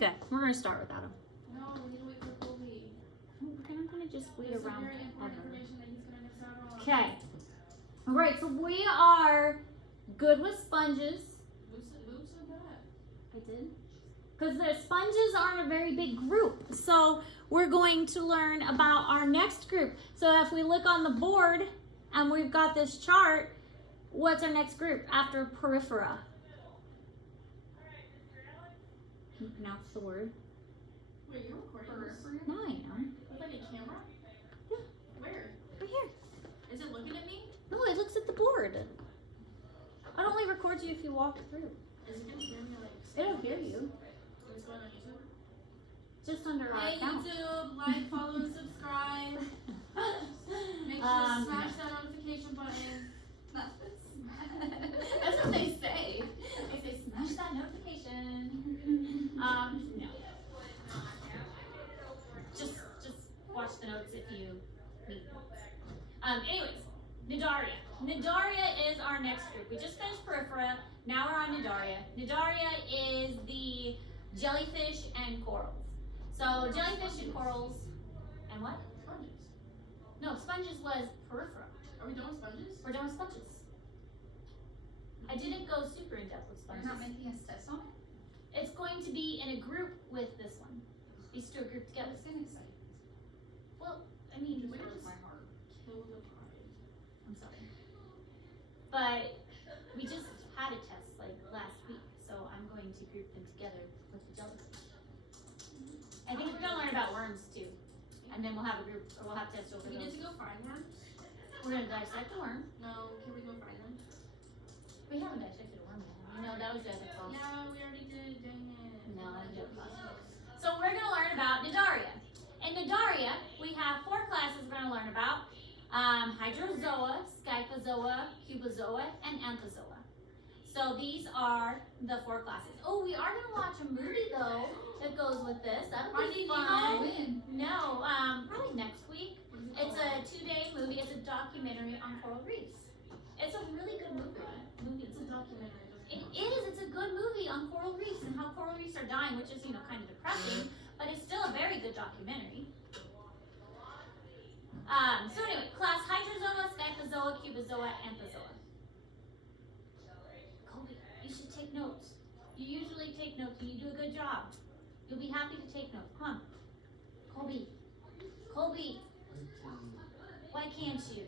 Good. We're going to start without him. No, we need to wait for Colby. We're not going to just wait This around is very important forever. information that he's gonna miss out on. Okay. All right. So we are good with sponges. Who said that? I did. Because the sponges aren't a very big group. So we're going to learn about our next group. So if we look on the board and we've got this chart, what's our next group after periphery? Can you pronounce the word? Wait, you're recording this? No, I am. With like a camera? Yeah. Where? Right here. Is it looking at me? No, it looks at the board. I'd only record you if you walk through. Is it gonna hear me like? It'll hear you. What's going on YouTube? Just under our Hey account. YouTube, like, follow, and subscribe. Make sure to smash that notification button. That's what they say. They say smash that notification. No. Just watch the notes if you need notes. Anyways, Cnidaria. Cnidaria is our next group. We just finished Periphery. Now we're on Cnidaria. Cnidaria is the jellyfish and corals. So jellyfish and corals, and what? Sponges. No, sponges was Periphery. Are we done with sponges? We're done with sponges. I didn't go super in depth with You're sponges. not making us test on it? It's going to be in a group with this one. These two are grouped together. It's gonna excite me. Well, I mean, Just Where's breaks my heart? Kill the pride. I'm sorry. But we just had a test like last week, so I'm going to group them together with the jellyfish. I think we're gonna learn about worms too. And then we'll have a group, or we'll have tests over Do we those. need to go find worms? We're gonna dissect a worm. No, can we go find them? We haven't dissected a worm yet. No, that was the other class. Yeah, we already did, dang it. No, that was the other class. So we're gonna learn about Cnidaria. In Cnidaria, we have 4 classes we're gonna learn about. Hydrozoa, Scyphozoa, Cubozoa, and Anthozoa. So these are the 4 classes. Oh, we are gonna watch a movie though that goes with this. That'll be fun. When? No, probably next week. It's a 2-day movie. It's a documentary on coral reefs. It's a really good movie. It's a documentary. It is. It's a good movie on coral reefs and how coral reefs are dying, which is, kind of depressing, but it's still a very good documentary. So anyway, class Hydrozoa, Scyphozoa, Cubozoa, Anthozoa. Colby, you should take notes. You usually take notes and you do a good job. You'll be happy to take notes. Come on. Colby. Colby. Why can't you?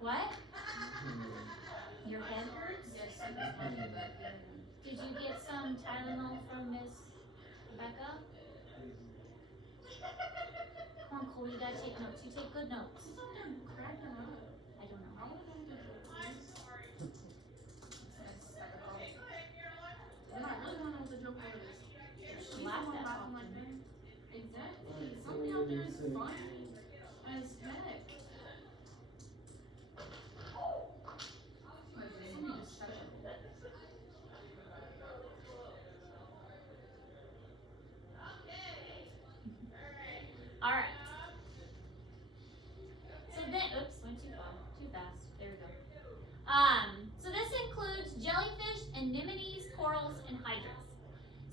What? Your head hurts? Yes, I just wanted that. Did you get some Tylenol from Miss Rebecca? Come on, Cole, you gotta take notes. You take good notes. Who's up there cracking up? I don't know. I wanna know what the joke is. Yeah, I really wanna know what the joke word is. She's the Laugh one that laughing like that. Exactly. Something out there is funny as heck. Somebody just shut up. All right. So then, oops, went too fast. There we go. So this includes jellyfish, anemones, corals, and hydras.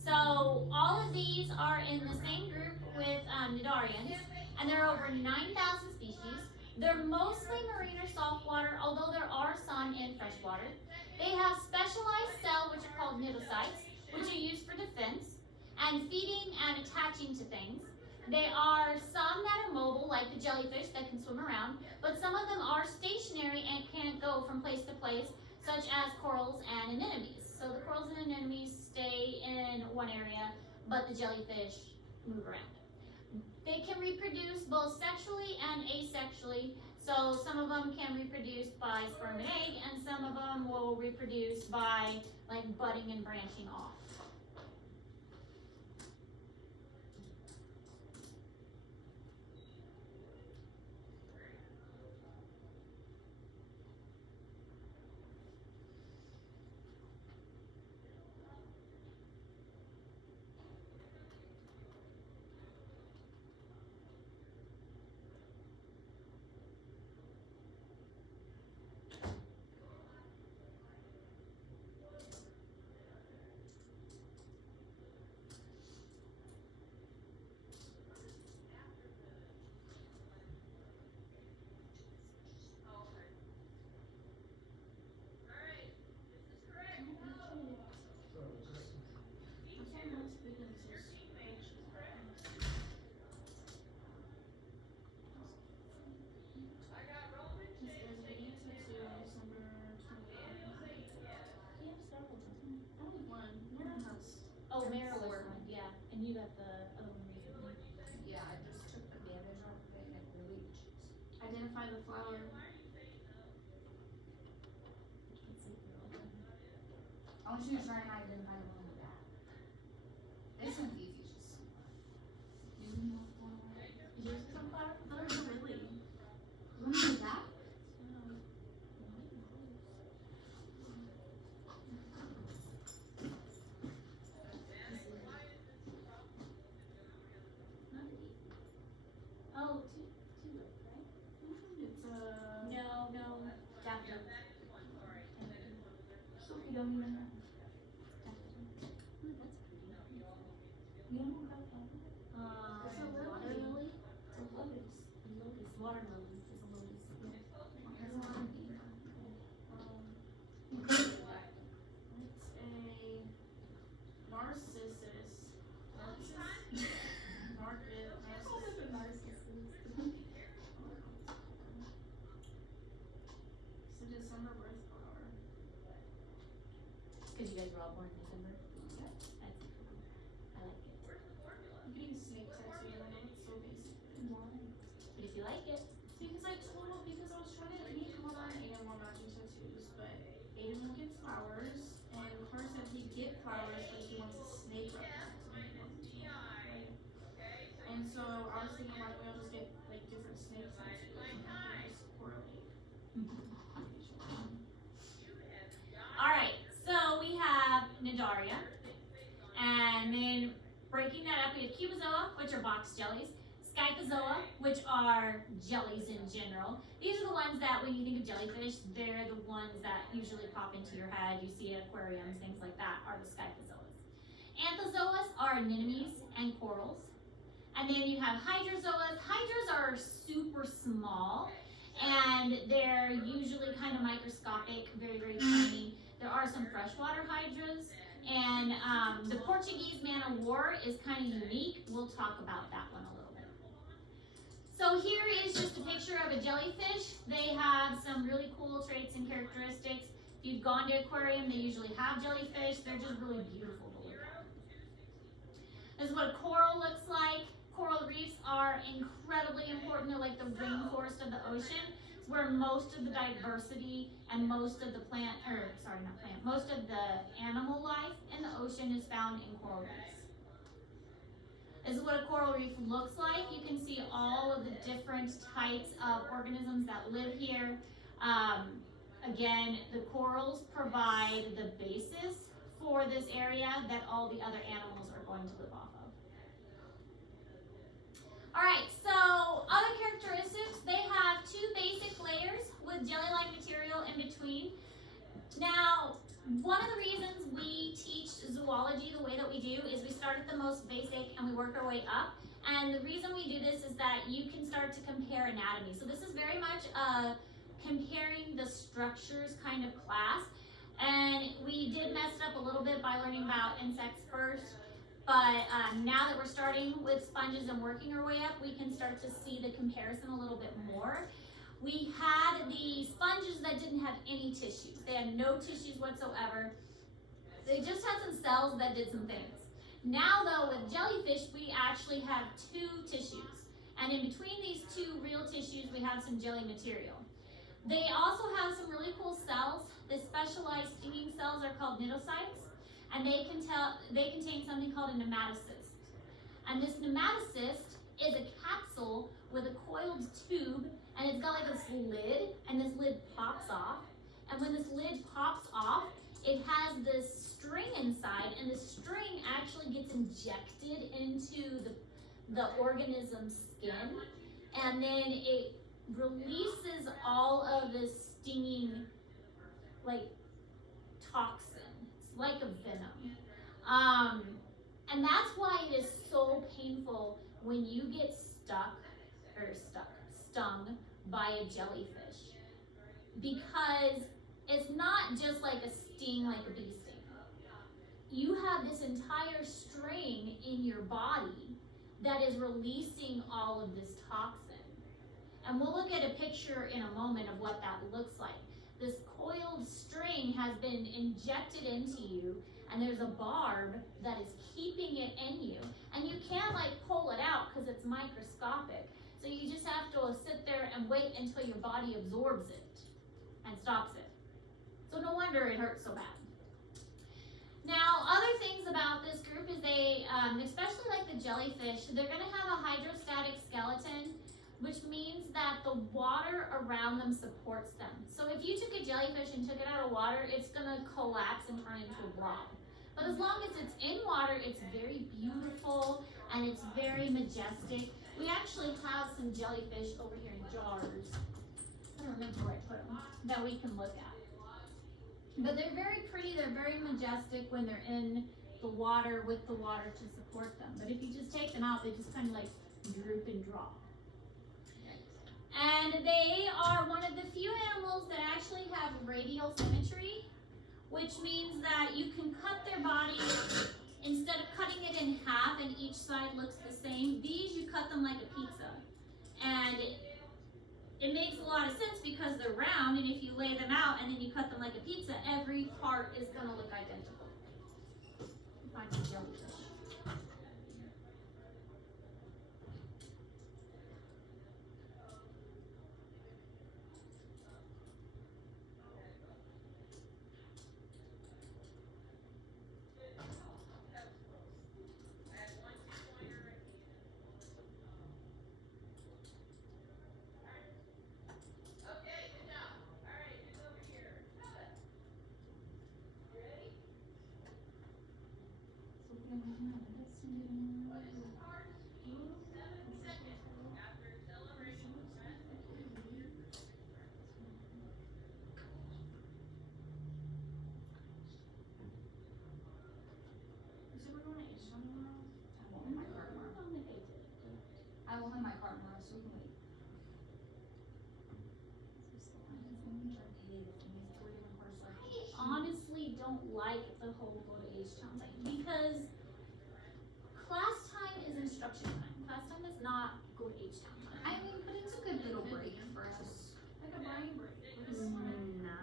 So all of these are in the same group with Cnidarians, and there are over 9,000 species. They're mostly marine or saltwater, although there are some in freshwater. They have specialized cells, which are called cnidocytes, which are used for defense and feeding and attaching to things. There are some that are mobile, like the jellyfish that can swim around, but some of them are stationary and can't go from place to place, such as corals and anemones. So the corals and anemones stay in one area, but the jellyfish move around. They can reproduce both sexually and asexually. So some of them can reproduce by sperm and egg, and some of them will reproduce by like budding and branching off. you got the other one recently. Yeah, I just took the bandage off of it and it really itches. Identify the flower. I want you to try and identify the one with that. This one's easy, it's just Is yours some flower? I thought it was a lily. one with that? Oh, tulip, right? It's a. No, daffodil. Sophie don't even know. Ooh, that's pretty. You don't know about that? It's a water lily. It's a lotus. Lotus. Water lily is a lotus. There's a lot of these. It's a narcissus. It's a December birth flower. Because you guys were all born in December. Yeah. That's cool. I like it. I'm getting snake tattooed. I know it's so basic. But if you like it, Because I was trying to make one and more matching tattoos, but Aiden will get flowers, and Claire said he'd get flowers, but he wants a snake representation. Right? And so I was thinking, why don't we all just get like different snake tattoos and just correlate? alright, so we have Cnidaria, and then breaking that up, we have Cubozoa, which are box jellies, Scyphozoa, which are jellies in general. These are the ones that when you think of jellyfish, they're the ones that usually pop into your head. You see at aquariums, things like that, are the Scyphozoas. Anthozoas are anemones and corals. And then you have hydrozoas. Hydras are super small, and they're usually kind of microscopic, very, very tiny. There are some freshwater hydras, and the Portuguese man o' war is kind of unique. We'll talk about that one a little bit. So here is just a picture of a jellyfish. They have some really cool traits and characteristics. If you've gone to an aquarium, they usually have jellyfish. They're just really beautiful to look at. This is what a coral looks like. Coral reefs are incredibly important. They're like the rainforest of the ocean. It's where most of the diversity and most of the most of the animal life in the ocean is found in coral reefs. This is what a coral reef looks like. You can see all of the different types of organisms that live here. Again, the corals provide the basis for this area that all the other animals are going to live off of. All right, so other characteristics, they have two basic layers with jelly-like material in between. Now, one of the reasons we teach zoology the way that we do is we start at the most basic and we work our way up. And the reason we do this is that you can start to compare anatomy. So this is very much a comparing the structures kind of class. And we did mess it up a little bit by learning about insects first. But now that we're starting with sponges and working our way up, we can start to see the comparison a little bit more. We had the sponges that didn't have any tissues. They had no tissues whatsoever. They just had some cells that did some things. Now though, with jellyfish, we actually have two tissues. And in between these two real tissues, we have some jelly material. They also have some really cool cells. The specialized stinging cells are called cnidocytes, and they contain something called a nematocyst. And this nematocyst is a capsule with a coiled tube, and it's got like this lid, and this lid pops off. And when this lid pops off, it has this string inside, and the string actually gets injected into the organism's skin, and then it releases all of this stinging, like, toxin. It's like a venom. And that's why it is so painful when you get stung by a jellyfish. Because it's not just like a sting, like a bee sting. You have this entire string in your body that is releasing all of this toxin. And we'll look at a picture in a moment of what that looks like. This coiled string has been injected into you, and there's a barb that is keeping it in you. And because it's microscopic. So you just have to sit there and wait until your body absorbs it and stops it. So no wonder it hurts so bad. Now, other things about this group is they, especially like the jellyfish, they're going to have a hydrostatic skeleton, which means that the water around them supports them. So if you took a jellyfish and took it out of water, it's going to collapse and turn into a blob. But as long as it's in water, it's very beautiful and it's very majestic. We actually have some jellyfish over here in jars. I don't remember where I put them, that we can look at. But they're very pretty, they're very majestic when they're in the water with the water to support them. But if you just take them out, they just kind of like droop and drop. And they are one of the few animals that actually have radial symmetry, which means that you can cut their body, instead of cutting it in half and each side looks the same, these you cut them like a pizza. And it makes a lot of sense because they're round, and if you lay them out and then you cut them like a pizza, every part is going to look identical. Find some jellyfish. I will in my car tomorrow, so we can wait. I honestly don't like the whole go to H-Town thing because class time is instruction time. Class time is not go to H-Town time. I mean, but it's a good little break for us. Like a brain break. No.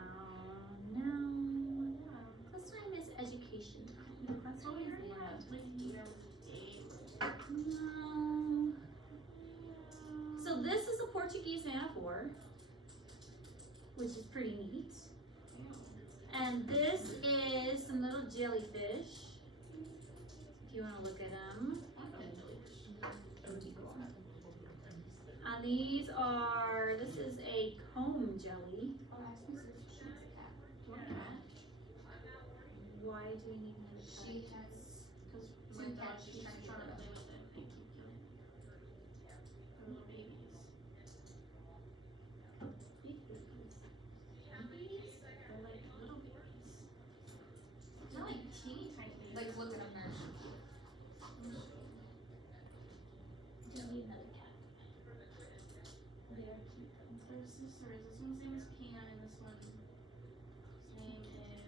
Class time is education time. Class time is no. So this is a Portuguese anaphor, which is pretty neat. And this is some little jellyfish. If you want to look at them. These are, this is a comb jelly. Oh, ask me since she has a cat. Do you want a cat? Why do we need another cat? She has Because two cats she's trying to trying short to up. play with it and keep killing it. They're little babies. Big babies. Babies? They're like little babies. They're not like teeny tiny babies. Like, look at them there. Don't need another cat. They are cute. They're sisters. This one's name is Pina and this one's name is Luna.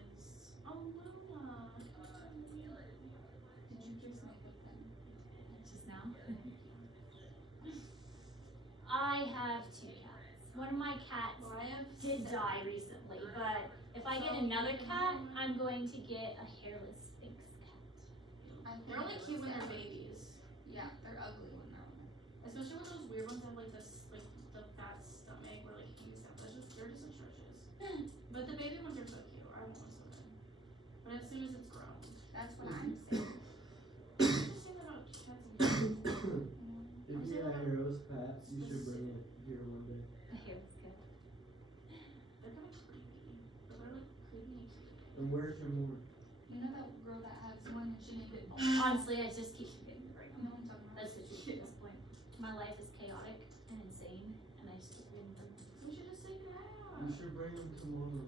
Did you just make up them? Just now. I have two cats. One of my cats Well, I have did die recently, but if I get another cat, I'm going to get a hairless Sphinx cat. I think They're only it cute was when they're that. babies. Yeah, they're ugly when they're older. Especially when those weird ones have like this, like the fat stomach where like you can use them. They're just atrocious. But the baby ones are so cute. I want one so bad. But as soon as it's grown. That's what I'm saying. I'm just saying about cats and dogs. If you had hairless cats, you should bring it here one day. The hairless cat. They're kind of creepy. But they're like creepy and cute. And where's your more? You know that girl that has one and she named it Honestly, I just keep forgetting to bring You know them. what I'm talking about? That's the truth at this point. My life is chaotic and insane, and I just keep forgetting to bring them. We should just say that. You should bring them tomorrow.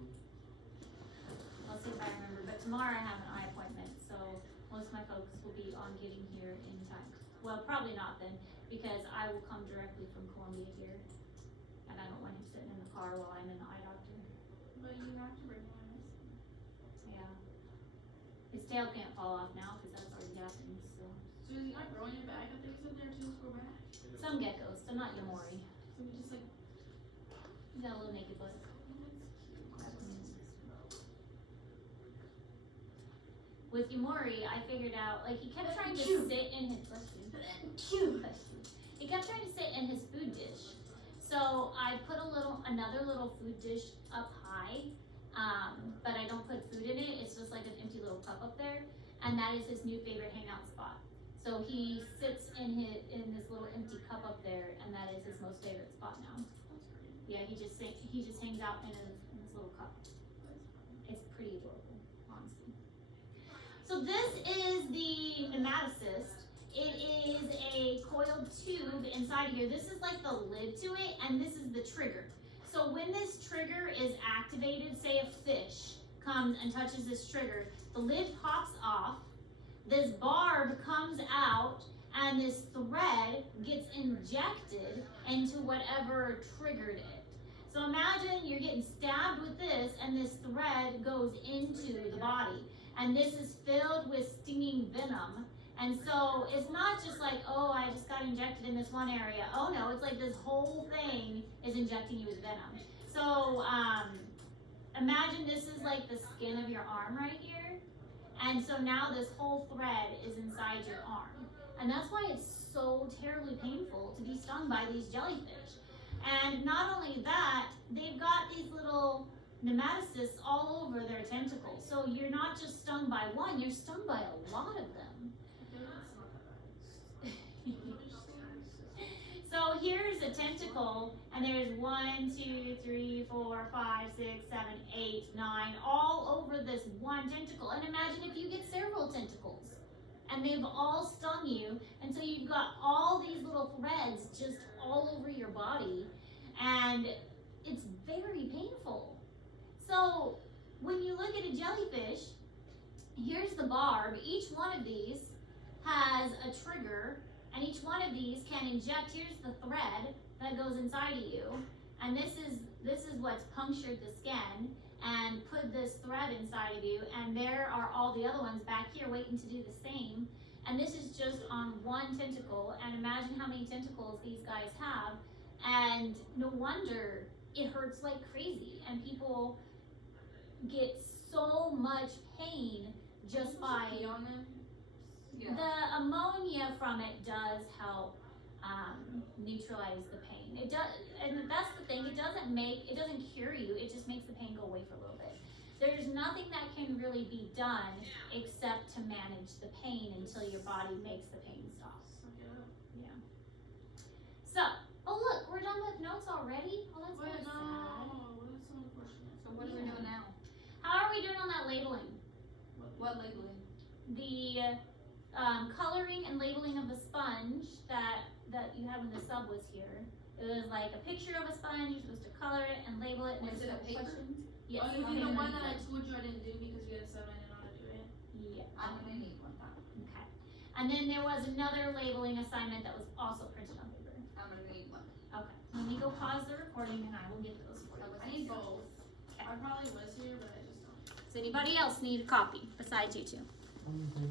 I'll see if I remember, but tomorrow I have an eye appointment, so most of my focus will be on getting here in time. Well, probably not then, because I will come directly from Columbia here, and I don't want him sitting in the car while I'm in the eye doctor. But you have to bring one. Yeah. His tail can't fall off now, because that's already happened, so. So is he not growing it back? I think he's in there to grow back. Some geckos, but not Yamori. So we just like. He's got a little naked butt. With Yamori, I figured out, like, he kept trying to sit in his, bless you. kept trying to sit in his food dish. So I put another little food dish up high, but I don't put food in it. It's just like an empty little cup up there, and that is his new favorite hangout spot. So he sits in this little empty cup up there, and that is his most favorite spot now. Yeah, he just hangs out in his little cup. It's pretty adorable, honestly. So this is the nematocyst. It is a coiled tube inside here. This is like the lid to it, and this is the trigger. So when this trigger is activated, say a fish comes and touches this trigger, the lid pops off, this barb comes out, and this thread gets injected into whatever triggered it. So imagine you're getting stabbed with this, and this thread goes into the body, and this is filled with stinging venom. And so it's not just like, oh, I just got injected in this one area. Oh no, it's like this whole thing is injecting you with venom. So imagine this is like the skin of your arm right here. And so now this whole thread is inside your arm. And that's why it's so terribly painful to be stung by these jellyfish. And not only that, they've got these little nematocysts all over their tentacles. So you're not just stung by one, you're stung by a lot of them. So here's a tentacle, and there's 1, 2, 3, 4, 5, 6, 7, 8, 9, all over this one tentacle. And imagine if you get several tentacles, and they've all stung you, and so you've got all these little threads just all over your body, and it's very painful. So when you look at a jellyfish, here's the barb. Each one of these has a trigger, and each one of these can inject. Here's the thread that goes inside of you, and this is what's punctured the skin and put this thread inside of you, and there are all the other ones back here waiting to do the same. And this is just on one tentacle, and imagine how many tentacles these guys have, and no wonder it hurts like crazy, and people get so much pain just by on them. Yeah. the ammonia from it does help neutralize the pain. It does, and that's the thing. It doesn't cure you. It just makes the pain go away for a little bit. There's nothing that can really be done except to manage the pain until your body makes the pain stop. Yeah. So, oh look, we're done with notes already. Oh, that's kind of sad. So what are we doing now? How are we doing on that labeling? What labeling? The coloring and labeling of the sponge that you have in the sub was here. It was like a picture of a sponge. You're supposed to color it and label it. And Was it a paper? questions. Yes. Oh, you mean the one that I told you I didn't do because you had said I didn't know how to do it? Yeah. I'm gonna need one time. Okay. And then there was another labeling assignment that was also printed on paper. I'm gonna need one. Okay. Let me go pause the recording and I will get those for you. I need both. I probably was here, but I just don't. Does anybody else need a copy besides you two? Okay.